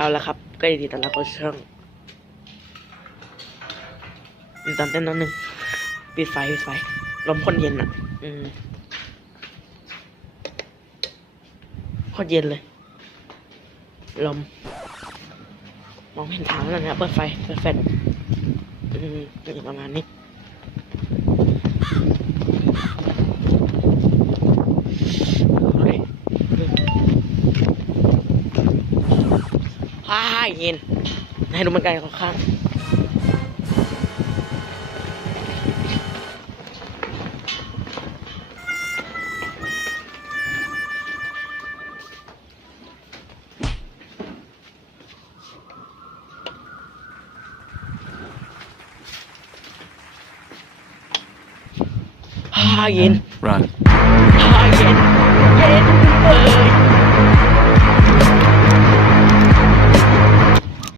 เอาละครับ ก็ยินดีต้อนรับเข้าช่องมีตอนเต้นนิดนึงปิดไฟปิดไฟลมพ่นเย็นอะ อืมโคตรเย็นเลย ลม มองไม่เห็นทางแล้วนะเปิดไฟเปิดแฟลชอืมอย่างประมาณนี้ โอเค ว้ายเย็นให้ดูมันไกลข้างว้ายเย็น Run. ว้ายเย็นเย็นเออ